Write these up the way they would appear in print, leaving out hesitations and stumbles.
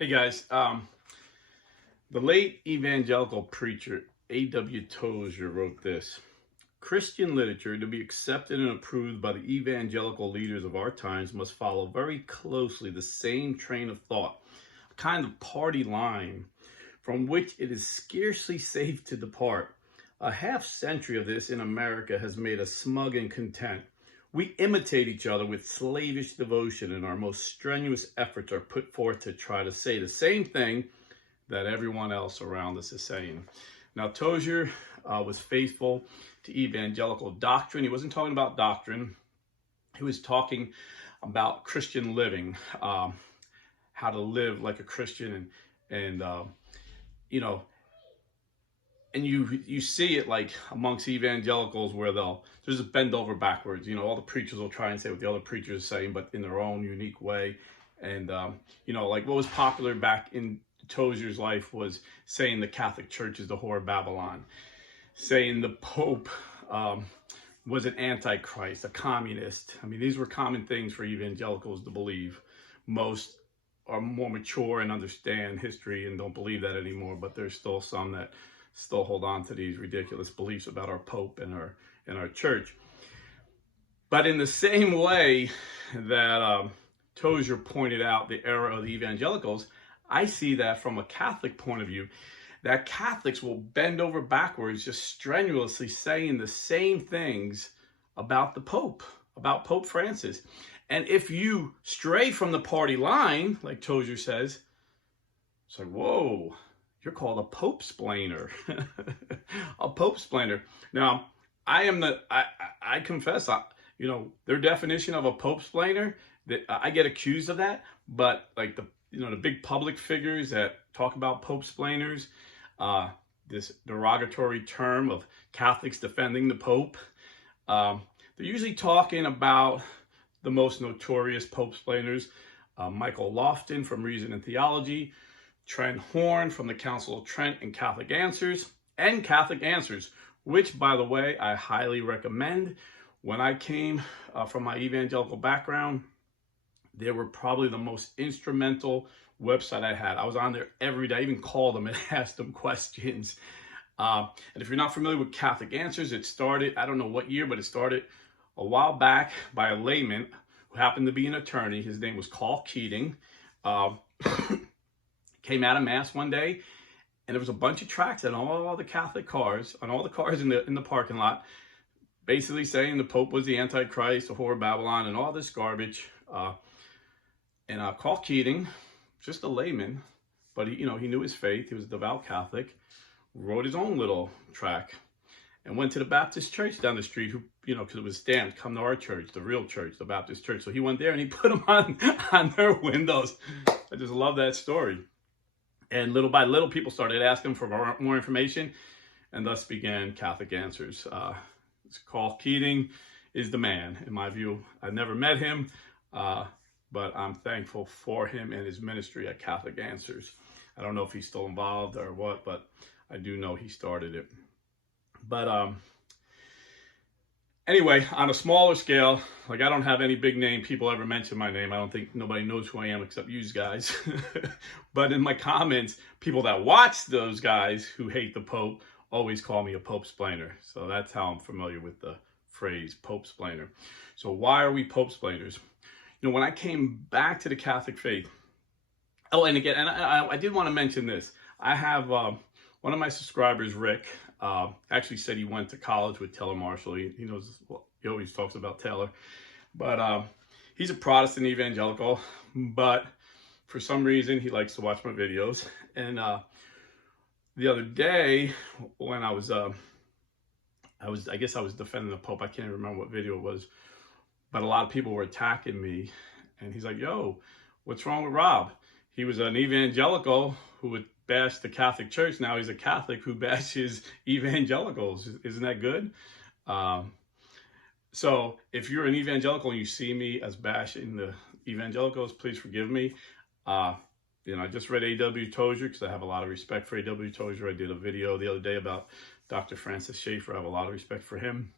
Hey guys, the late evangelical preacher A.W. Tozer wrote this. Christian literature, to be accepted and approved by the evangelical leaders of our times, must follow very closely the same train of thought, a kind of party line from which it is scarcely safe to depart. A half century of this in America has made us smug and content. We imitate each other with slavish devotion, and our most strenuous efforts are put forth to try to say the same thing that everyone else around us is saying. Now, Tozer was faithful to evangelical doctrine. He wasn't talking about doctrine. He was talking about Christian living, how to live like a Christian, and and you see it like amongst evangelicals where they'll just bend over backwards. All the preachers will try and say what the other preachers are saying, but in their own unique way. And like what was popular back in Tozer's life was saying the Catholic Church is the whore of Babylon, saying the Pope was an antichrist, a communist. I mean, these were common things for evangelicals to believe. Most are more mature and understand history and don't believe that anymore, but there's still some that still hold on to these ridiculous beliefs about our Pope and our church. But in the same way that Tozer pointed out the era of the evangelicals, I see that from a Catholic point of view, that Catholics will bend over backwards just strenuously saying the same things about the Pope, about Pope Francis. And if you stray from the party line, like Tozer says, it's like, whoa, you're called a PopeSplainer. A PopeSplainer. Now, I confess, their definition of a PopeSplainer, that I get accused of that, but like the big public figures that talk about PopeSplainers, this derogatory term of Catholics defending the Pope, they're usually talking about the most notorious PopeSplainers, Michael Lofton from Reason and Theology, Trent Horn from the Council of Trent and Catholic Answers, which, by the way, I highly recommend. When I came from my evangelical background, they were probably the most instrumental website I had. I was on there every day. I even called them and asked them questions. And if you're not familiar with Catholic Answers, it started, I don't know what year, but it started a while back by a layman who happened to be an attorney. His name was Carl Keating. Came out of Mass one day, and there was a bunch of tracts on all the Catholic cars, on all the cars in the parking lot, basically saying the Pope was the Antichrist, the whore of Babylon, and all this garbage. And Carl Keating, just a layman, but he knew his faith. He was a devout Catholic, wrote his own little tract, and went to the Baptist church down the street, who, because it was stamped, come to our church, the real church, the Baptist church. So he went there and he put them on their windows. I just love that story. And little by little, people started asking for more information, and thus began Catholic Answers. Carl Keating is the man, in my view. I've never met him, but I'm thankful for him and his ministry at Catholic Answers. I don't know if he's still involved or what, but I do know he started it. But anyway, on a smaller scale, like I don't have any big name people ever mention my name. I don't think nobody knows who I am except you guys. But in my comments, people that watch those guys who hate the Pope always call me a PopeSplainer. So that's how I'm familiar with the phrase PopeSplainer. So why are we PopeSplainers? When I came back to the Catholic faith, and again, and I did want to mention this. I have one of my subscribers, Rick, actually said he went to college with Taylor Marshall. He knows, well, he always talks about Taylor. But he's a Protestant evangelical, but for some reason he likes to watch my videos. And the other day when I guess I was defending the Pope. I can't even remember what video it was, but a lot of people were attacking me. And he's like, yo, what's wrong with Rob? He was an evangelical who would bash the Catholic Church. Now he's a Catholic who bashes evangelicals. Isn't that good? So if you're an evangelical and you see me as bashing the evangelicals, please forgive me. I just read A.W. Tozer because I have a lot of respect for A.W. Tozer. I did a video the other day about Dr. Francis Schaeffer. I have a lot of respect for him.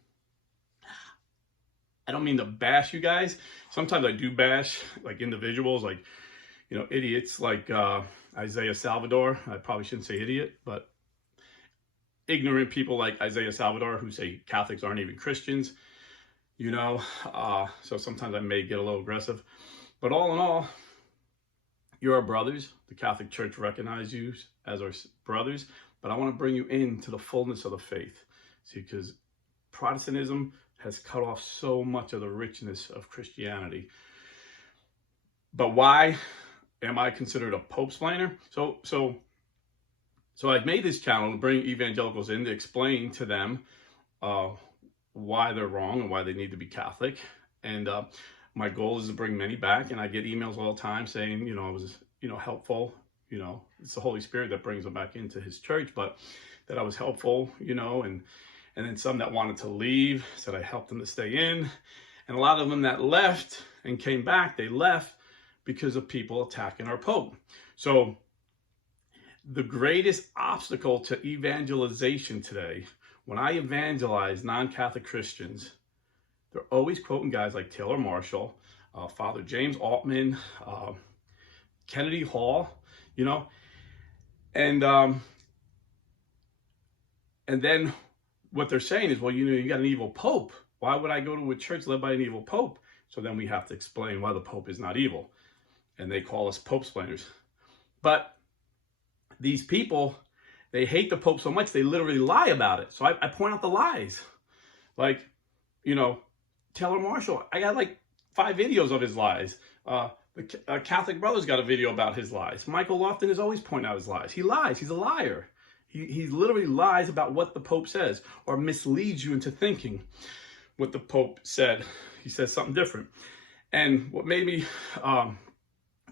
I don't mean to bash you guys. Sometimes I do bash like individuals, like idiots like Isaiah Salvador. I probably shouldn't say idiot, but ignorant people like Isaiah Salvador who say Catholics aren't even Christians, so sometimes I may get a little aggressive. But all in all, you're our brothers. The Catholic Church recognizes you as our brothers, but I want to bring you into the fullness of the faith. See, because Protestantism has cut off so much of the richness of Christianity. But why am I considered a Pope-splainer? So I've made this channel to bring evangelicals in to explain to them why they're wrong and why they need to be Catholic. And my goal is to bring many back. And I get emails all the time saying, I was, helpful. It's the Holy Spirit that brings them back into his church, but that I was helpful, and then some that wanted to leave said I helped them to stay in. And a lot of them that left and came back, they left because of people attacking our Pope. So the greatest obstacle to evangelization today, when I evangelize non-Catholic Christians, they're always quoting guys like Taylor Marshall, Father James Altman, Kennedy Hall, and then what they're saying is, well, you got an evil Pope. Why would I go to a church led by an evil Pope? So then we have to explain why the Pope is not evil. And they call us Pope-splainers. But these people, they hate the Pope so much, they literally lie about it. So I point out the lies. Like, Taylor Marshall, I got like 5 videos of his lies. The Catholic Brothers got a video about his lies. Michael Lofton is always pointing out his lies. He lies. He's a liar. He literally lies about what the Pope says, or misleads you into thinking what the Pope said. He says something different. And what made me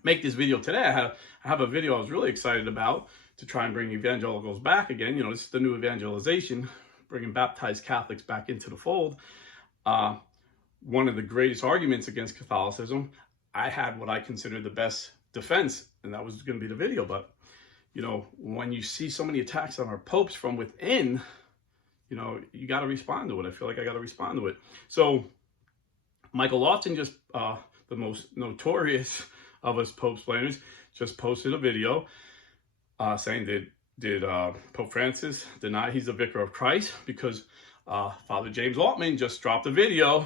make this video today, I have a video I was really excited about to try and bring evangelicals back again. This is the new evangelization, bringing baptized Catholics back into the fold. One of the greatest arguments against Catholicism, I had what I considered the best defense, and that was going to be the video. But, when you see so many attacks on our popes from within, you got to respond to it. I feel like I got to respond to it. So Michael Lofton, just the most notorious of us Pope-splainers, just posted a video saying, did Pope Francis deny he's the vicar of Christ? Because Father James Altman just dropped a video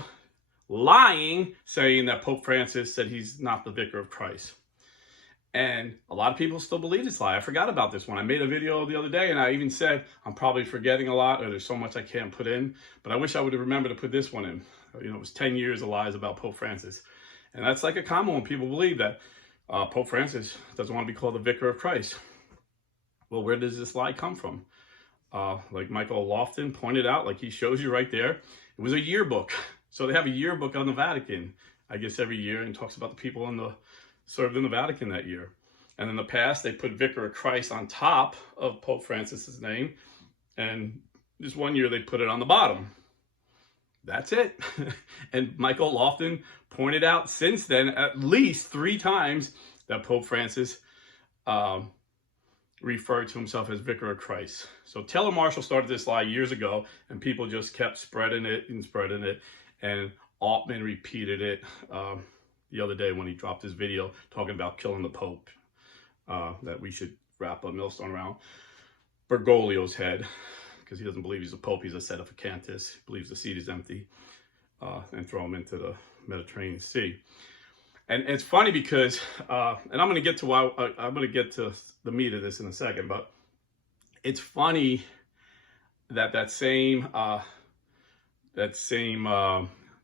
lying, saying that Pope Francis said he's not the vicar of Christ. And a lot of people still believe this lie. I forgot about this one. I made a video the other day, and I even said I'm probably forgetting a lot, or there's so much I can't put in. But I wish I would have remembered to put this one in. It was 10 years of lies about Pope Francis. And that's like a common one. People believe that Pope Francis doesn't want to be called the vicar of Christ. Well, where does this lie come from? Like Michael Lofton pointed out, like he shows you right there, it was a yearbook. So they have a yearbook on the Vatican, I guess every year, and talks about the people served in the Vatican that year. And in the past, they put Vicar of Christ on top of Pope Francis's name. And this one year, they put it on the bottom. That's it. And Michael Lofton pointed out since then, at least 3 times, that Pope Francis referred to himself as Vicar of Christ. So Taylor Marshall started this lie years ago, and people just kept spreading it. And Altman repeated it the other day when he dropped his video talking about killing the Pope, that we should wrap a millstone around Bergoglio's head, because he doesn't believe he's a Pope, he's a sedevacanist. He believes the seat is empty, and throw him into the Mediterranean Sea. And it's funny because, and I'm going to get to the meat of this in a second, but it's funny that that same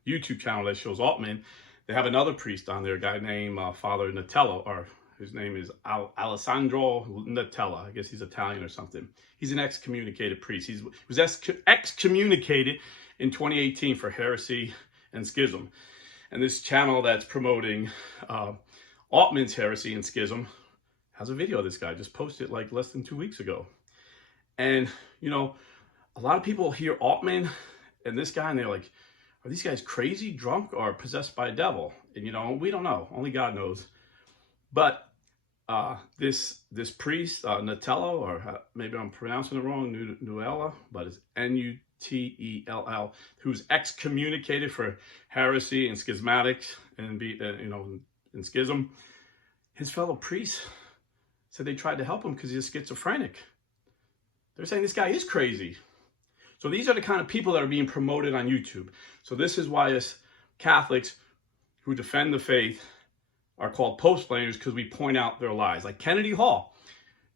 YouTube channel that shows Altman, they have another priest on there, a guy named Father Nutella, or his name is Alessandro Nutella. I guess he's Italian or something. He's an excommunicated priest. He was excommunicated in 2018 for heresy and schism. And this channel that's promoting Altman's heresy and schism has a video of this guy. Just posted like less than 2 weeks ago. And, a lot of people hear Altman and this guy, and they're like, are these guys crazy, drunk, or possessed by a devil? And, we don't know. Only God knows. But this priest, Nutella, or maybe I'm pronouncing it wrong, Nuella, but it's N-U-T-E-L-L, who's excommunicated for heresy and schismatics and in schism. his fellow priests said they tried to help him because he's schizophrenic. They're saying this guy is crazy. So these are the kind of people that are being promoted on YouTube. So this is why us Catholics who defend the faith are called PopeSplainers, because we point out their lies. Like Kennedy Hall.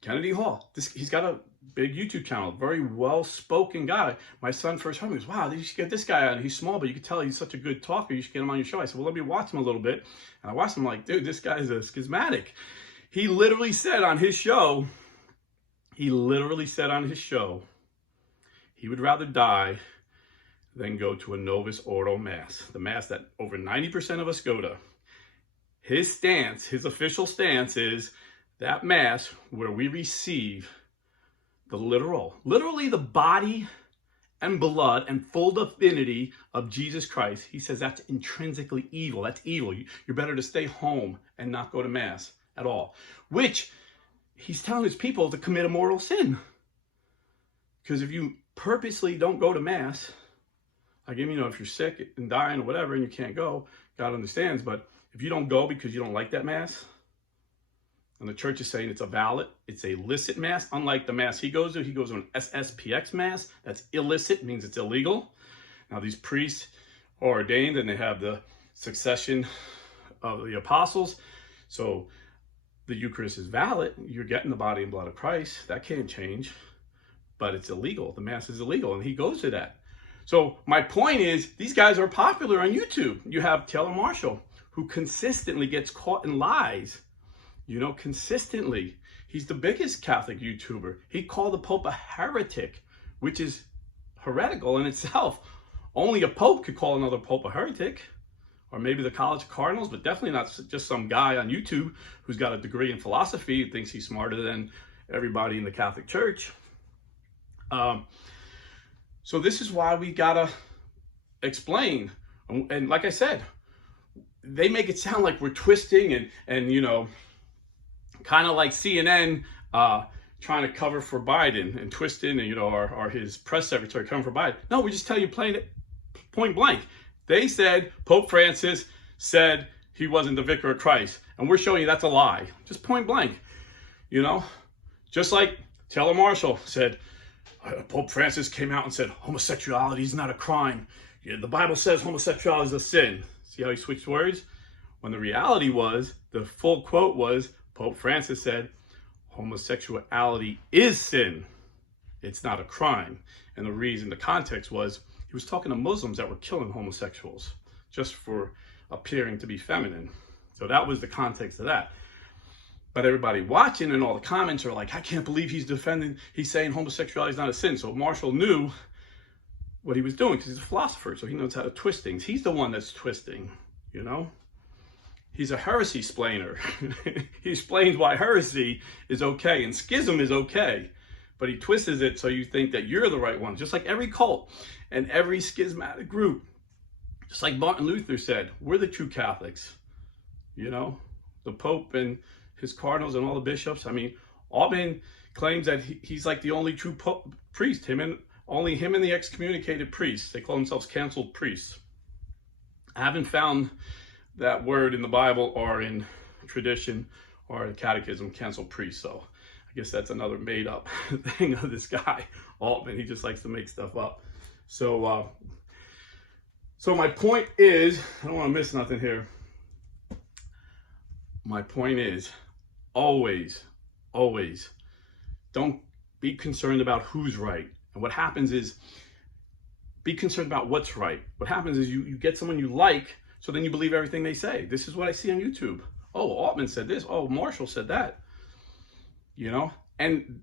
He's got a big YouTube channel, very well-spoken guy. My son first heard him, he goes, wow, you should get this guy on. He's small, but you can tell he's such a good talker. You should get him on your show. I said, well, let me watch him a little bit. And I watched him like, dude, this guy's a schismatic. He literally said on his show, he would rather die than go to a Novus Ordo Mass, the Mass that over 90% of us go to. His stance, his official stance is that Mass where we receive the literally the body and blood and full divinity of Jesus Christ. He says that's intrinsically evil. That's evil. You're better to stay home and not go to Mass at all. Which he's telling his people to commit a mortal sin. Because if you purposely don't go to Mass, like, you know, if you're sick and dying or whatever and you can't go, God understands. But if you don't go because you don't like that Mass, and the church is saying it's a licit Mass, unlike the Mass he goes to an SSPX Mass. That's illicit, means it's illegal. Now these priests are ordained and they have the succession of the apostles. So the Eucharist is valid. You're getting the body and blood of Christ. That can't change, but it's illegal. The Mass is illegal, and he goes to that. So my point is, these guys are popular on YouTube. You have Taylor Marshall, who consistently gets caught in lies. You know, consistently. He's the biggest Catholic YouTuber. He called the Pope a heretic, which is heretical in itself. Only a Pope could call another Pope a heretic. Or maybe the College of Cardinals, but definitely not just some guy on YouTube who's got a degree in philosophy and thinks he's smarter than everybody in the Catholic Church. So this is why we gotta explain. And like I said, they make it sound like we're twisting and you know, kind of like CNN trying to cover for Biden and twisting, and you know, or his press secretary covering for Biden. No, we just tell you point blank. They said Pope Francis said he wasn't the vicar of Christ, and we're showing you that's a lie. Just point blank, you know. Just like Taylor Marshall said, Pope Francis came out and said homosexuality is not a crime. Yeah, the Bible says homosexuality is a sin. See how he switched words? When the reality was, the full quote was, Pope Francis said, homosexuality is sin. It's not a crime. And the reason, the context was, he was talking to Muslims that were killing homosexuals just for appearing to be feminine. So that was the context of that. But everybody watching and all the comments are like, I can't believe he's saying homosexuality is not a sin. So Marshall knew what he was doing because he's a philosopher. So he knows how to twist things. He's the one that's twisting, you know. He's a heresy explainer. He explains why heresy is okay and schism is okay. But he twists it so you think that you're the right one. Just like every cult and every schismatic group. Just like Martin Luther said, we're the true Catholics. You know, the Pope and his cardinals and all the bishops. I mean, Altman claims that he's like the only true priest. Only him and the excommunicated priests. They call themselves canceled priests. I haven't found that word in the Bible or in tradition or the catechism, canceled priest. So I guess that's another made up thing of this guy, Altman. He just likes to make stuff up. So, so my point is, I don't want to miss nothing here. My point is, always don't be concerned about who's right. And what happens is, be concerned about what's right. What happens is you get someone you like, so then you believe everything they say. This is what I see on YouTube. Oh, Altman said this. Oh, Marshall said that. You know? And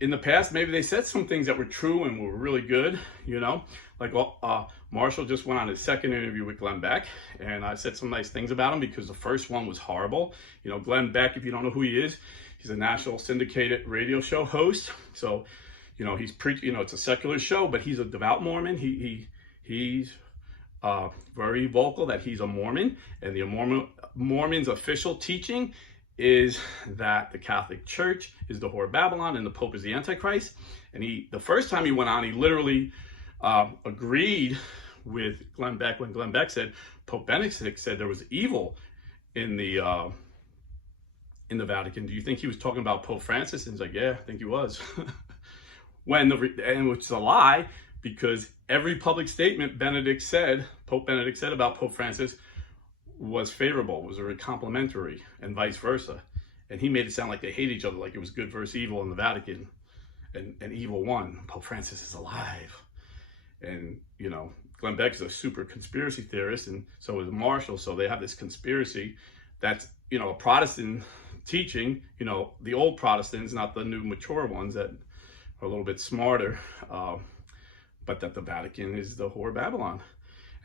in the past, maybe they said some things that were true and were really good, you know? Like Marshall just went on his second interview with Glenn Beck, and I said some nice things about him because the first one was horrible. You know, Glenn Beck, if you don't know who he is, he's a national syndicated radio show host. So, you know, he's preaching, you know, it's a secular show, but he's a devout Mormon. He's very vocal that he's a Mormon, and the Mormon's official teaching is that the Catholic Church is the whore of Babylon and the Pope is the Antichrist. And the first time he went on, he literally agreed with Glenn Beck when Glenn Beck said Pope Benedict said there was evil in the in the Vatican. Do you think he was talking about Pope Francis? And he's like, yeah, I think he was. And which is a lie, because every public statement Pope Benedict said about Pope Francis was favorable, was very complimentary, and vice versa. And he made it sound like they hate each other, like it was good versus evil in the Vatican, and evil won. Pope Francis is alive. And, you know, Glenn Beck is a super conspiracy theorist, and so is Marshall. So they have this conspiracy that's, you know, a Protestant teaching, you know, the old Protestants, not the new mature ones that are a little bit smarter, but that the Vatican is the whore of Babylon.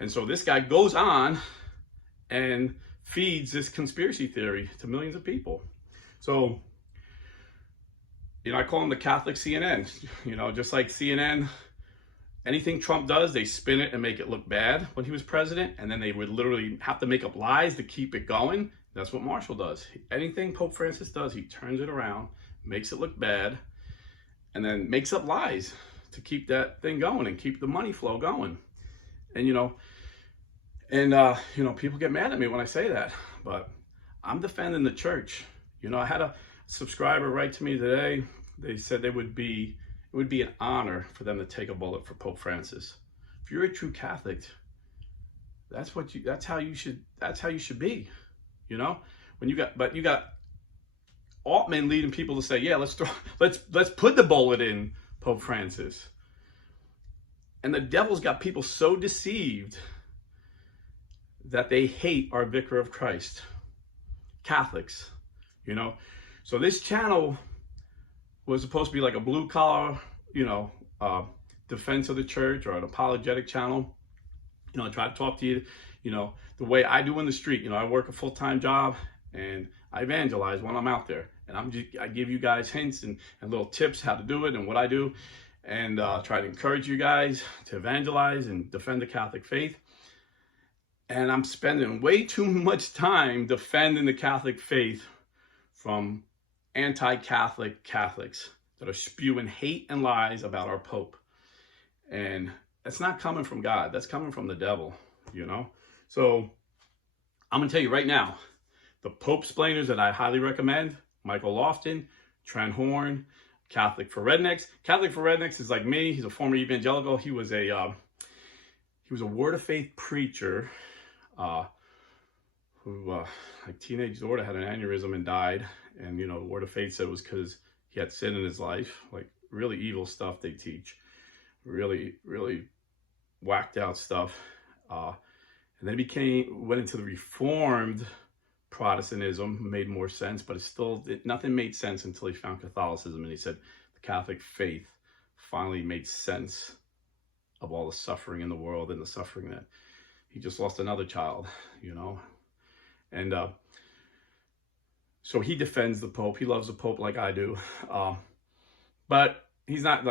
And so this guy goes on and feeds this conspiracy theory to millions of people. So, you know, I call him the Catholic CNN. You know, just like CNN, anything Trump does, they spin it and make it look bad when he was president, and then they would literally have to make up lies to keep it going. That's what Marshall does. Anything Pope Francis does, he turns it around, makes it look bad, and then makes up lies to keep that thing going and keep the money flow going. And, you know, people get mad at me when I say that, but I'm defending the church. You know, I had a subscriber write to me today. They said it would be an honor for them to take a bullet for Pope Francis. If you're a true Catholic, that's how you should be. You know, you got Altman leading people to say, yeah, let's put the bullet in Pope Francis. And the devil's got people so deceived that they hate our Vicar of Christ, Catholics, you know. So this channel was supposed to be like a blue collar, you know, defense of the church, or an apologetic channel. You know, I try to talk to you, you know, the way I do in the street. You know, I work a full-time job and I evangelize when I'm out there. And I give you guys hints and little tips how to do it and what I do. And try to encourage you guys to evangelize and defend the Catholic faith. And I'm spending way too much time defending the Catholic faith from anti-Catholic Catholics that are spewing hate and lies about our Pope. And that's not coming from God. That's coming from the devil, you know. So I'm going to tell you right now, the PopeSplainers that I highly recommend: Michael Lofton, Trent Horn, Catholic for Rednecks. Catholic for Rednecks is like me. He's a former evangelical. He was a Word of Faith preacher who, like, teenage daughter had an aneurysm and died. And, you know, Word of Faith said it was because he had sin in his life, like really evil stuff they teach, really, really whacked out stuff. And then went into the Reformed Protestantism, made more sense, but nothing made sense until he found Catholicism. And he said the Catholic faith finally made sense of all the suffering in the world, and the suffering that he just lost another child, you know. And so he defends the Pope. He loves the Pope like I do. But he's not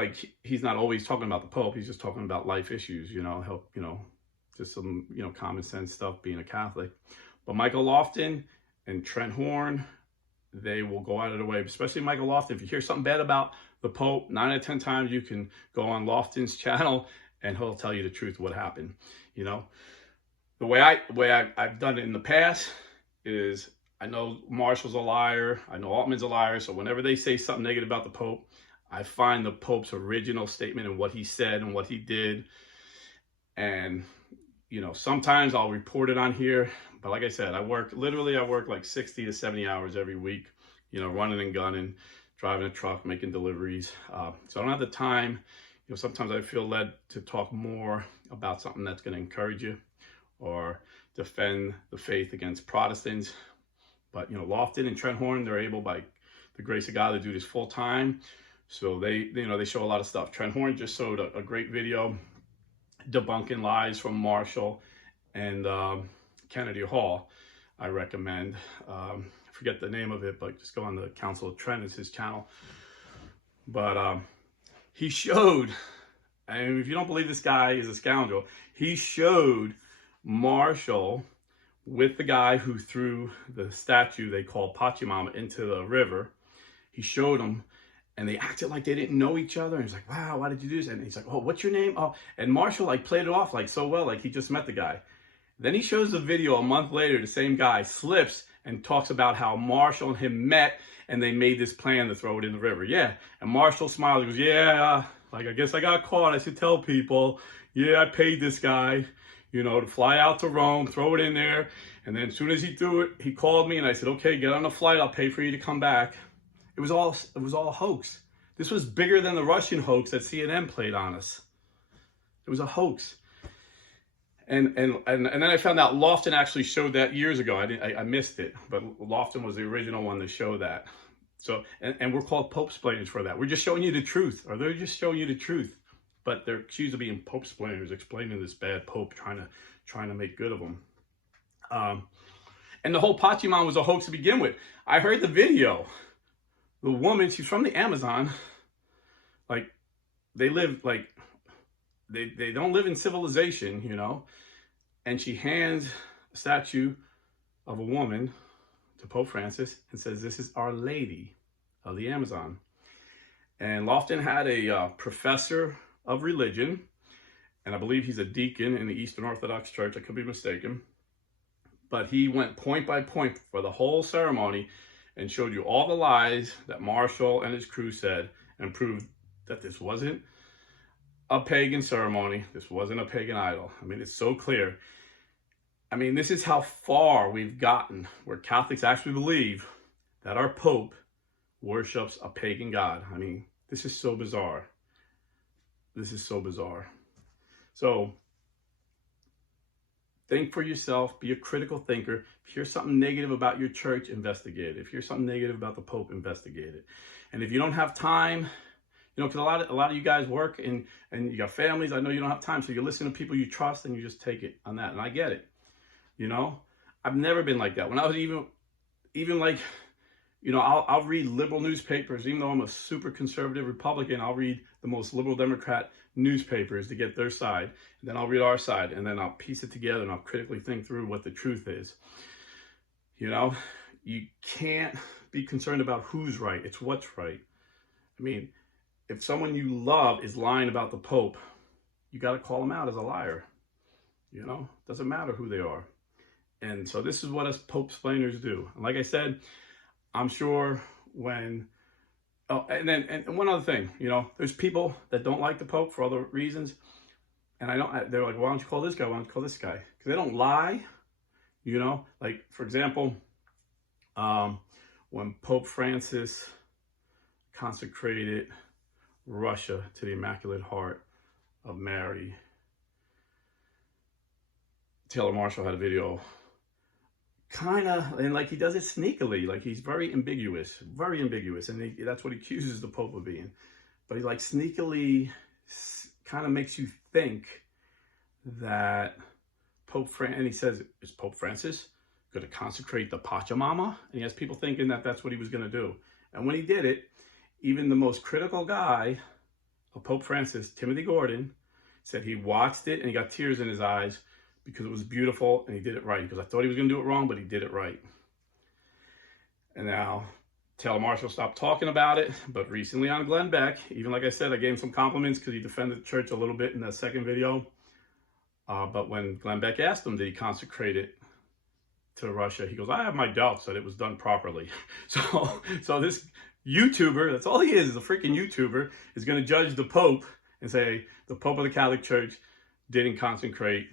always talking about the Pope. He's just talking about life issues, you know, just some, you know, common sense stuff, being a Catholic. But Michael Lofton and Trent Horn, they will go out of their way, especially Michael Lofton. If you hear something bad about the Pope, 9 out of 10 times you can go on Lofton's channel and he'll tell you the truth, what happened. You know, the way I've done it in the past is, I know Marshall's a liar, I know Altman's a liar, so whenever they say something negative about the Pope, I find the Pope's original statement and what he said and what he did. And, you know, sometimes I'll report it on here, but like I said, I work like 60 to 70 hours every week, you know, running and gunning, driving a truck, making deliveries. So I don't have the time. You know, sometimes I feel led to talk more about something that's going to encourage you or defend the faith against Protestants. But, you know, Lofton and Trent Horn, they're able, by the grace of God, to do this full time. So they show a lot of stuff. Trent Horn just showed a great video debunking lies from Marshall and Kennedy Hall. I recommend. I forget the name of it, but just go on the Council of Trent, it's his channel. But he showed, and if you don't believe this guy is a scoundrel, he showed Marshall with the guy who threw the statue they call Pachamama into the river. He showed him, and they acted like they didn't know each other. And he's like, wow, why did you do this? And he's like, oh, what's your name? Oh, and Marshall like played it off like so well, like he just met the guy. Then he shows the video a month later, the same guy slips and talks about how Marshall and him met and they made this plan to throw it in the river. Yeah. And Marshall smiles and goes, yeah, like, I guess I got caught. I should tell people, yeah, I paid this guy, you know, to fly out to Rome, throw it in there. And then as soon as he threw it, he called me and I said, okay, get on the flight. I'll pay for you to come back. It was all a hoax. This was bigger than the Russian hoax that CNN played on us. It was a hoax. And then I found out Lofton actually showed that years ago. I missed it, but Lofton was the original one to show that. So, and we're called PopeSplainers for that. We're just showing you the truth, or they're just showing you the truth. But they're accused of being PopeSplainers, explaining this bad Pope, trying to make good of them. And the whole Pachimon was a hoax to begin with. I heard the video. The woman, she's from the Amazon. Like, they live like, they don't live in civilization, you know. And she hands a statue of a woman to Pope Francis and says, this is Our Lady of the Amazon. And Lofton had a professor of religion, and I believe he's a deacon in the Eastern Orthodox Church. I could be mistaken. But he went point by point for the whole ceremony and showed you all the lies that Marshall and his crew said and proved that this wasn't a pagan ceremony. This wasn't a pagan idol. I mean, it's so clear. I mean, this is how far we've gotten, where Catholics actually believe that our Pope worships a pagan god. I mean, this is so bizarre. This is so bizarre. So, think for yourself. Be a critical thinker. If you hear something negative about your church, investigate it. If you hear something negative about the Pope, investigate it. And if you don't have time, you know, because a lot of you guys work and you got families. I know you don't have time, so you listen to people you trust and you just take it on that. And I get it. You know, I've never been like that. When I was even like, you know, I'll read liberal newspapers, even though I'm a super conservative Republican. I'll read the most liberal Democrat newspapers to get their side, and then I'll read our side, and then I'll piece it together and I'll critically think through what the truth is. You know, you can't be concerned about who's right. It's what's right. I mean, if someone you love is lying about the Pope, you got to call them out as a liar. You know, doesn't matter who they are. And so this is what us PopeSplainers do. And like I said, I'm sure when, oh, and one other thing, you know, there's people that don't like the Pope for other reasons. And they're like, why don't you call this guy? Why don't you call this guy? Because they don't lie, you know. Like, for example, when Pope Francis consecrated Russia to the Immaculate Heart of Mary, Taylor Marshall had a video, and like he does it sneakily, like he's very ambiguous, and that's what he accuses the Pope of being. But he like sneakily kind of makes you think that and he says, is Pope Francis going to consecrate the Pachamama? And he has people thinking that that's what he was going to do. And when he did it, even the most critical guy of Pope Francis, Timothy Gordon, said he watched it and he got tears in his eyes because it was beautiful and he did it right. Because I thought he was going to do it wrong, but he did it right. And now Taylor Marshall stopped talking about it, but recently on Glenn Beck, even like I said, I gave him some compliments because he defended the church a little bit in that second video. But when Glenn Beck asked him, did he consecrate it to Russia? He goes, I have my doubts that it was done properly. So this YouTuber, that's all he is a freaking YouTuber, is going to judge the Pope and say the Pope of the Catholic Church didn't consecrate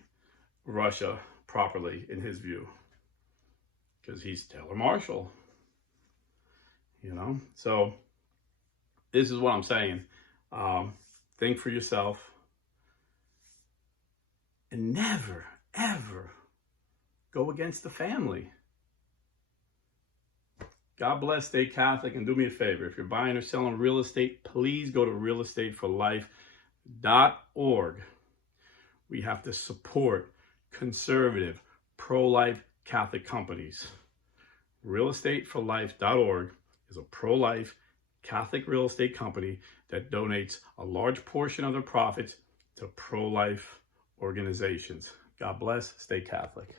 Russia properly in his view. Because he's Taylor Marshall. You know? So this is what I'm saying. Think for yourself. And never, ever go against the family. God bless, stay Catholic, and do me a favor. If you're buying or selling real estate, please go to realestateforlife.org. We have to support conservative, pro-life Catholic companies. Realestateforlife.org is a pro-life Catholic real estate company that donates a large portion of their profits to pro-life organizations. God bless, stay Catholic.